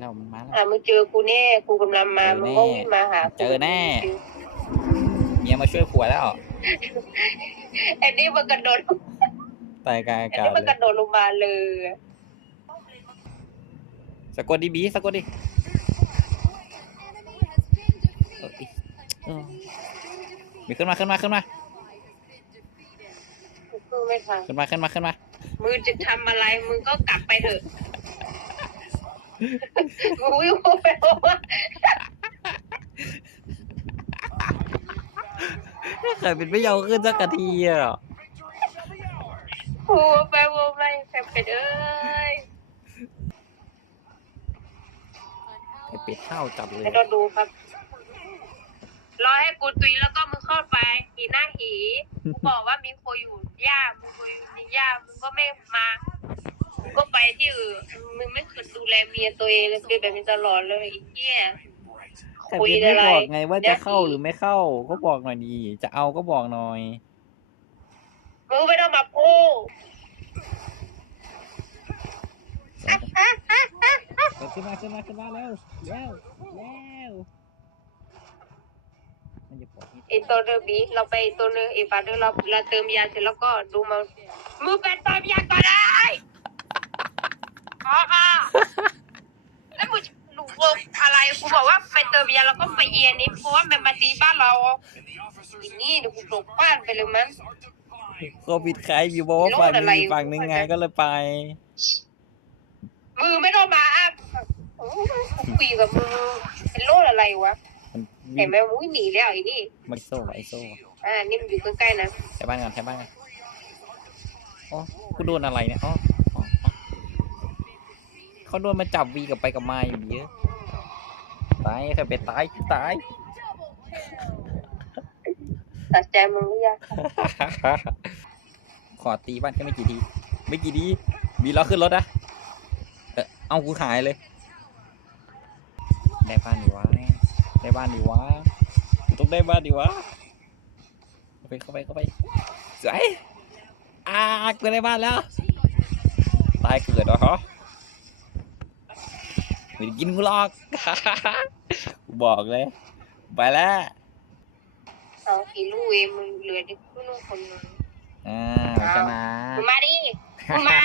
แล้วมันมาแล้วอ่ามึงเจอกูแน่กูกำลังมาเจอมึงแน่ก็วิ่งมาหากูเจอแน่เมียมาช่วยผัวแล้วไอ้นี่มันกระโดดตายกลางอาไอ้กาศนี่มันเลกยระโดดลงมาเลยสะกดดิบีสะกดดิเอออิเออมีขึ้นมาขึ้นมาขึ้นมากูคือไม่ทันขึ้นมาขึ้นมาขึ้นมา มึงจะทำอะไรมึงก็กลับไปเถอะ กูวิ่งไปบอกว่าเคยเป็นไม่ยอมขึ้นสักนาทีอะกูไปกูไปแค่เป็นเอ้ยไอเป็ดข้าวจับเลยไม่ต้องดูครับ รอให้กูตุยแล้วก็มึงเข้าไปหีหน้าหีกูบอกว่ามีโคอยู่ย่ามึงโคอยู่ที่ย่ามึงก็ไม่มามึง ก็ไปที่อื่นมึงไม่เคยดูแลเมียตัวเองเลยคือแบบนี้ตลอดเลยไอ้เหี้ยแต่คุยเป็ดอะไรไม่บอกไงว่าจะเข้าดี๋ยวหรือไม่เข้า ก็บอกหน่อยดี จะเอาก็บอกหน่อย มึงไม่ต้องมาพูดขึ้นมาขึ้นมาขึ้นมาแล้วแล้วแล้วมันจะปลดนิดไอตัวเดอร์บีเราไปอีกตัวนึงไอฟาเดอร์เราเราเติมยาเสร็จแล้วก็ดูมามึงไปเติมยาก่อนได้ อ๋อค่ะแล้วมึงหนูบอกอะไรกูบอกว่าไปเติมยาแล้วก็ไปเอียนนี้เพราะว่ามันมาตีบ้านเราอีนี่เดี๋ยวกูตกบ้านไปเลยมั้งโควิดใครอยู่บอกว่าฝั่งหนึงอยู่ฝั่งหนึงไงก็เลยไป มือไม่ต้องมาอะโอ้โหกูคุยกับมึงเป็นโรคอะไรวะมันเห็วิ่นงไหมมึงหนีแล้วไอ้นี่ไมโซ่ไอโซ่อ่านี่มันอยู่ใกล้ๆนะใช้บ้านกันใช้บ้านกันอ๋อกูโดนอะไรเนี่ยอ๋ออ๋ออ๋อ เขาโดนมาจับวีกับไปกับมาอยู่เยอะตายใครไปตายตายตัดใจมึงหรือยังขอตีบ้านแค่ไม่กี่ที ไม่กี่ทีมีล้อขึ้นรถอะเออเอากูหายเลยได้บ้านดีวะได้บ้านดีวะกูต้องได้บ้านดีวะเข้าไปเข้าไปเข้าไปสวยอ่ากูได้บ้านแล้ว ตายเกิดเหรอ ไม่ได้กินกูหรอกกูบอกเลย ไปแล้วเอากี่ลูกเองมึงเหลือที่กูลูกคนนึงอ่าชนะมึงมาดิมึงมา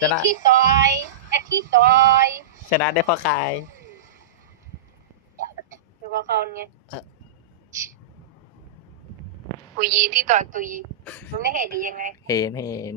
ชนะที่ต่อยไอ้ที่ต่อยชนะได้เพราะใครหรือว่าเขาไงเออกูยีที่ต่อยตุยมึงไม่เห็นดียังไง เห็นเห็น